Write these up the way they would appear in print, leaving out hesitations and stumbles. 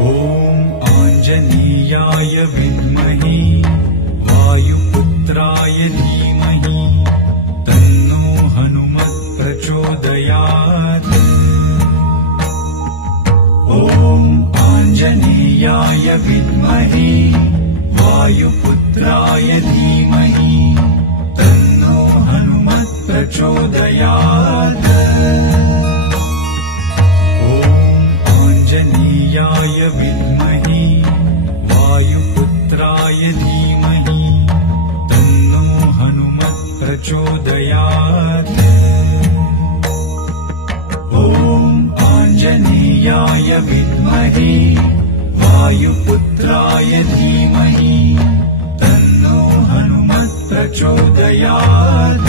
ॐ आञ्जनेयाय विद्महे वायुपुत्राय धीमहि तन्नो हनुमत् प्रचोदयात्। ॐ आञ्जनेयाय विद्महे वायुपुत्राय धीमहि तन्नो हनुमत् प्रचोदयात्। आञ्जनेयाय विद्महे वायुपुत्राय धीमहि तन्नो हनुमत् प्रचोदयात्। ॐ आञ्जनेयाय विद्महे वायुपुत्राय धीमहि तन्नो हनुमत् प्रचोदयात्।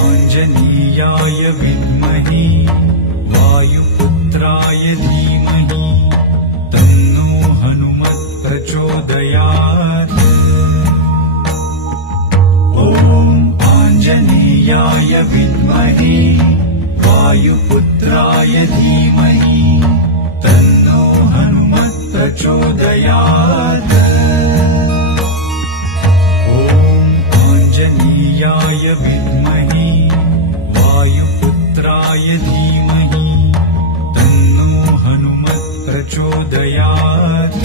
आञ्जनेयाय विद्महे वायुपुत्राय धीमहि तन्नो हनुमत् प्रचोदयात्। ॐ आञ्जनेयाय विद्महे वायुपुत्राय धीमहि तन्नो हनुमत् प्रचोदयात्। आञ्जनेयाय विद्महे वायुपुत्राय धीमहि तन्नो हनुमत् प्रचोदयात्।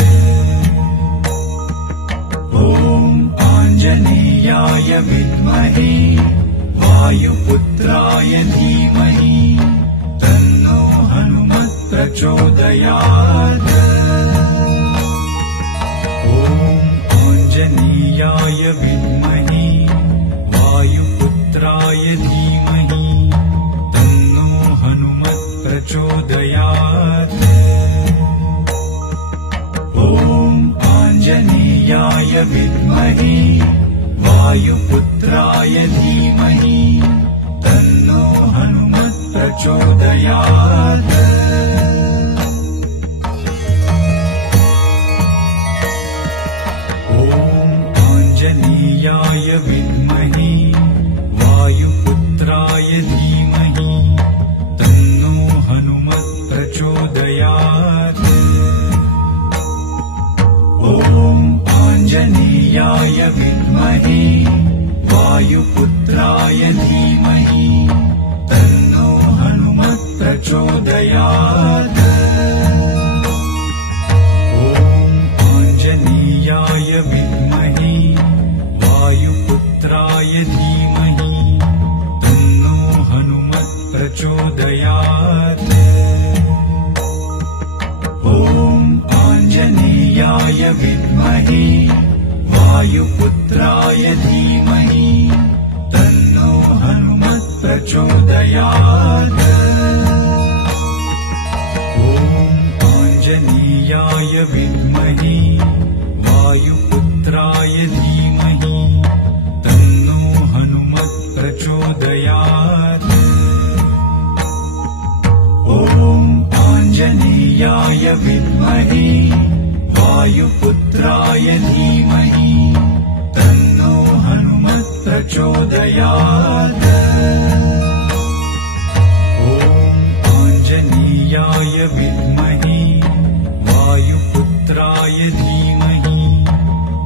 ॐ आञ्जनेयाय विद्महे वायुपुत्राय धीमहि तन्नो हनुमत् प्रचोदयात्। आञ्जनेयाय विद्महे वायुपुत्राय धीमहि तन्नो हनुमत् प्रचोदयात्। ॐ आञ्जनेयाय विद्महे वायुपुत्राय धीमहि तन्नो हनुमत् प्रचोदयात्। आञ्जनेयाय विद्महे वायुपुत्राय धीमहि तन्नो हनुमत् प्रचोदयात्। ॐ आञ्जनेयाय विद्महे वायुपुत्राय धीमहि तन्नो हनुमत् प्रचोदयात्। आञ्जनेयाय विद्महे वायुपुत्राय धीमहि तन्नो हनुमत् प्रचोदयात्। ॐ आञ्जनेयाय विद्महे वायुपुत्राय धीमहि तन्नो हनुमत् प्रचोदयात्। आञ्जनेयाय विद्महे वायुपुत्राय धीमहि तन्नो हनुमत् प्रचोदयात्। ॐ आञ्जनेयाय विद्महे वायुपुत्राय धीमहि तन्नो हनुमत् प्रचोदयात्। आञ्जनेयाय विद्महे वायुपुत्राय धीमहि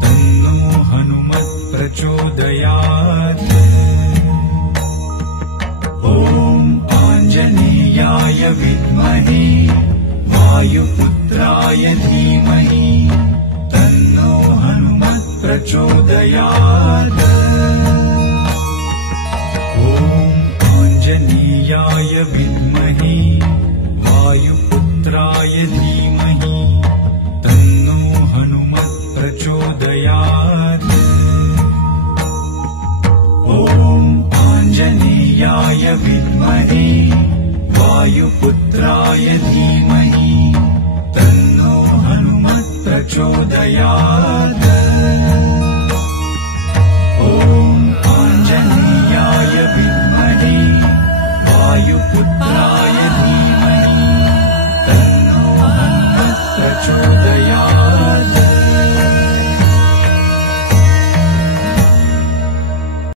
तन्नो हनुमत् प्रचोदयात्। ॐ आञ्जनेयाय विद्महे वायुपुत्राय धीमहि तन्नो हनुमत् प्रचोदयात्। आञ्जनेयाय विद्महे वायुपुत्राय धीमहि तन्नो हनुमत् प्रचोदयात्। आञ्जनेयाय विद्महे वायुपुत्राय धीमहि तन्नो हनुमत् प्रचोदयात्।